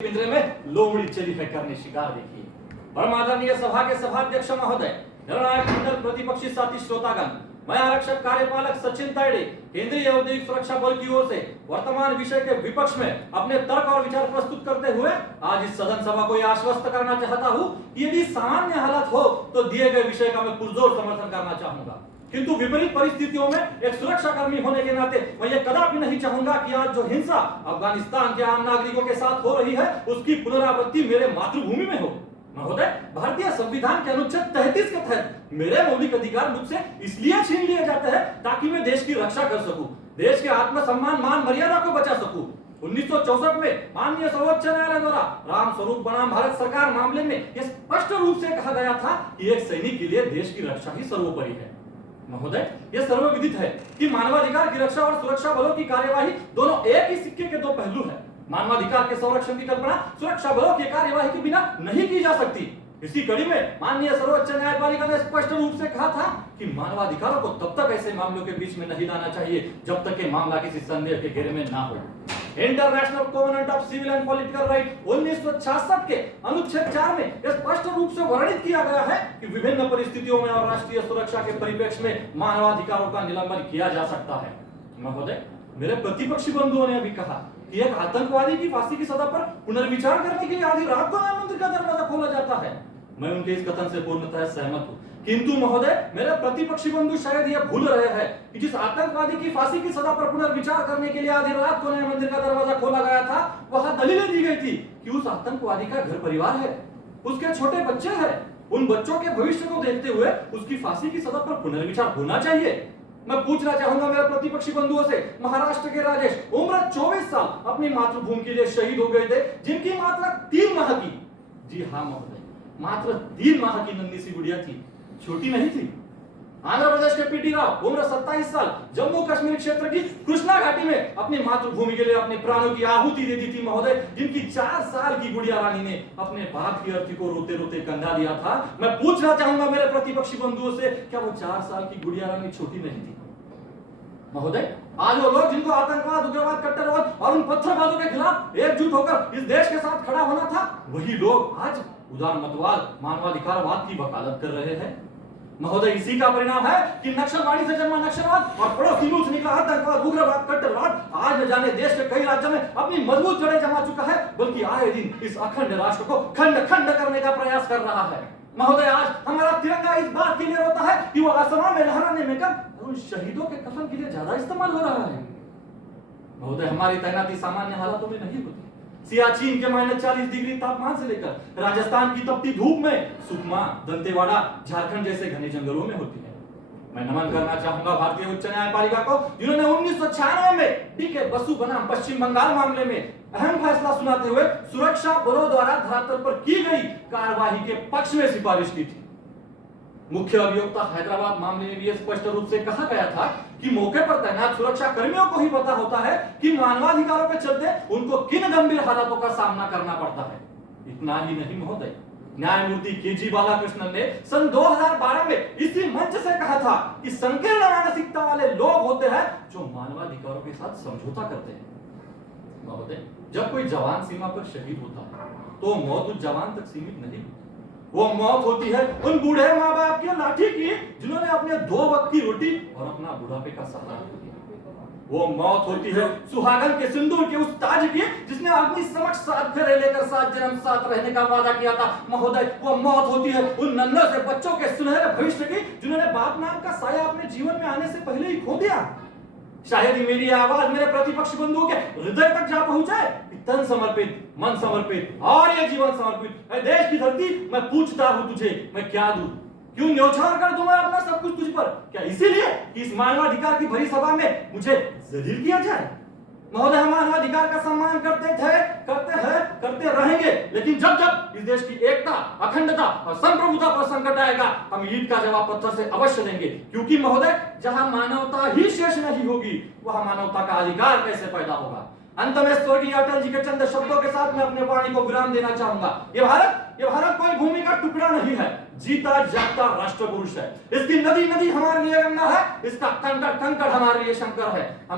पिंजरे में लोमड़ी चली है करने शिकार। देखिए परमादरणीय सभा के सभाध्यक्ष महोदय, निर्णायक मंडल, प्रतिपक्षी साथी श्रोतागण, मैं आरक्षक कार्यपालक सचिन तायडे केंद्रीय औद्योगिक सुरक्षा बल की ओर से वर्तमान विषय के विपक्ष में अपने तर्क और विचार प्रस्तुत करते हुए आज इस सदन सभा को यह आश्वस्त करना चाहता हूं कि यदि सामान्य हालत हो तो दिए गए विषय का मैं पुरजोर समर्थन करना चाहूंगा, किंतु विपरीत परिस्थितियों में एक सुरक्षा कर्मी होने के नाते मैं ये कदापि नहीं चाहूंगा कि आज जो हिंसा अफगानिस्तान के आम नागरिकों के साथ हो रही है उसकी पुनरावृत्ति मेरे मातृभूमि में हो। महोदय, भारतीय संविधान के अनुच्छेद 33 के तहत मेरे मौलिक अधिकार मुझसे इसलिए छीन लिए जाते हैं ताकि मैं देश की रक्षा कर सकूं, देश के आत्मसम्मान मान मर्यादा को बचा सकूं। 1964 में माननीय सर्वोच्च न्यायालय द्वारा राम स्वरूप बनाम भारत सरकार मामले में यह स्पष्ट रूप से कहा गया था कि एक सैनिक के लिए देश की रक्षा ही सर्वोपरि है। महोदय, यह सर्वविदित है कि मानवाधिकार की रक्षा और सुरक्षा बलों की कार्यवाही दोनों एक ही सिक्के के दो पहलू हैं। मानवाधिकार के संरक्षण की कल्पना सुरक्षा बलों की कार्यवाही के बिना नहीं की जा सकती। इसी कड़ी में माननीय सर्वोच्च न्यायपालिका ने स्पष्ट रूप से कहा था कि मानवाधिकारों को तब तक ऐसे मामलों के बीच में नहीं लाना चाहिए जब तक कि मामला किसी संदेह के घेरे में ना हो। International covenant of civil and political right 1966 के अनुच्छेद 4 में स्पष्ट रूप से वर्णित किया गया है कि विभिन्न परिस्थितियों में और राष्ट्रीय सुरक्षा के परिप्रेक्ष्य में मानवाधिकारों का निलंबन किया जा सकता है। महोदय, मेरे प्रतिपक्षी बंधुओं ने भी कहा कि एक आतंकवादी की फांसी की सजा पर पुनर्विचार करने के लिए आधी रात को न्याय मंदिर का दरवाजा खोला जाता है। मैं उनके इस कथन से पूर्णतः सहमत हूं, किंतु महोदय, मेरे प्रतिपक्षी बंधु शायद यह भूल रहे हैं कि जिस आतंकवादी की फांसी की सजा पर पुनर्विचार करने के लिए आधी रात को न्याय मंदिर का दरवाजा खोला गया था, वहां दलीलें दी गई थी कि उस आतंकवादी का घर परिवार है, उसके छोटे बच्चे हैं, उन बच्चों के भविष्य को देखते हुए उसकी फांसी की सजा पर पुनर्विचार होना चाहिए। मैं पूछना चाहूंगा मेरे प्रतिपक्षी बंधुओं से, महाराष्ट्र के राजेश उम्र 24 साल अपनी मातृभूमि के लिए शहीद हो गए थे, जिनकी मात्र 3 माह की, जी हाँ महोदय, मात्र 3 माह की नन्ही सी गुड़िया थी, छोटी नहीं थी। आंध्र प्रदेश के पीटी राव उम्र 27 साल जम्मू कश्मीर क्षेत्र की कृष्णा घाटी में अपनी मातृभूमि के लिए अपने प्राणों की आहुति दे दी थी महोदय, जिनकी 4 साल की गुड़िया रानी ने अपने बाप की अर्थी को रोते रोते कंधा दिया था। मैं पूछना चाहूंगा मेरे प्रतिपक्षी बंधुओं से, क्या वो 4 साल की गुड़िया रानी छोटी नहीं थी? महोदय, आज वो लोग जिनको आतंकवाद, उग्रवाद, कट्टरवाद और उन पत्थरबाजों के खिलाफ एकजुट होकर इस देश के साथ खड़ा होना था, वही लोग आज उदारमतवाद, मानवाधिकारवाद की वकालत कर रहे हैं। महोदय, इसी का परिणाम है कि नक्सलवादी से जन्मा नक्सलवाद और पड़ोसी मुल्क से निकला आतंकवाद, उग्रवाद, कट्टरवाद आज न जाने देश के कई राज्यों में अपनी मजबूत जड़ें जमा चुका है, बल्कि आए दिन इस अखंड राष्ट्र को खंड खंड करने का प्रयास कर रहा है। महोदय, आज हमारा तिरंगा इस बात के लिए रोता है कि वो आसमान में लहराने में कम उन शहीदों के कफन के लिए ज्यादा इस्तेमाल हो रहा है। महोदय, हमारी तैनाती सामान्य हालातों में नहीं होती। सियाचिन के -40 डिग्री तापमान से लेकर राजस्थान की तपती धूप में सुकमा, दंतेवाड़ा, झारखंड जैसे घने जंगलों में होती है। मैं नमन करना चाहूंगा भारतीय उच्च न्यायपालिका को, जिन्होंने 1996 में डीके बसु बनाम पश्चिम बंगाल मामले में अहम फैसला सुनाते हुए सुरक्षा बलों द्वारा धरातल पर की गई कार्यवाही के पक्ष में सिफारिश की थी। मुख्य अभियोक्ता हैदराबाद मामले में भी स्पष्ट रूप से कहा गया था कि मौके पर तैनात सुरक्षा कर्मियों को ही पता होता है कि मानवाधिकारों के चलते उनको किन गंभीर हालातों का सामना करना पड़ता है। इतना ही नहीं महोदय, न्यायमूर्ति केजी बालाकृष्णन ने सन 2012 में इसी मंच से कहा था कि संकीर्ण मानसिकता वाले लोग होते हैं जो मानवाधिकारों के साथ समझौता करते हैं। महोदय, जब कोई जवान सीमा पर शहीद होता है तो मौत उस जवान तक सीमित नहीं होती, वो मौत होती है उन बूढ़े माँ बाप की लाठी की जिन्होंने अपने 2 वक्त की रोटी और अपना बुढ़ापे का सहारा दिया। वो मौत होती है सुहागन के सिंदूर के उस ताज की जिसने अग्नि समक्ष 7 फेरे लेकर 7 जन्म साथ रहने का वादा किया था। महोदय, वो मौत होती है उन नन्हे से बच्चों के सुनहरे भविष्य की जिन्होंने बाप नाम का साया अपने जीवन में आने से पहले ही खो दिया। शायद ही मेरी आवाज मेरे प्रतिपक्ष बंधुओं के हृदय तक जा पहुंचे। तन समर्पित, मन समर्पित और ये जीवन समर्पित है देश की धरती। मैं पूछता हूं तुझे, मैं क्या दूं? क्यों न्योछावर कर दूं मैं अपना सब कुछ तुझ पर? क्या इसीलिए कि इस मानवाधिकार की भरी सभा में मुझे जलील किया जाए? महोदय, हम मानवाधिकार का सम्मान करते थे, करते हैं, करते रहेंगे, लेकिन जब जब इस देश की एकता, अखंडता और संप्रभुता पर संकट आएगा, हम ईंट का जवाब पत्थर से अवश्य देंगे। क्योंकि महोदय, जहां मानवता ही शेष नहीं होगी, वहां मानवता का अधिकार कैसे पैदा होगा? अंत में स्वर्गीय अटल जी के चंद शब्दों के साथ मैं अपने वाणी को विराम देना चाहूंगा। ये भारत कोई भूमि का टुकड़ा नहीं है, जीता जागता राष्ट्र पुरुष है। इसकी नदी नदी हमारे लिए गंगा है, इसका कंकड़ कंकड़ हमारे लिए शंकर है। हम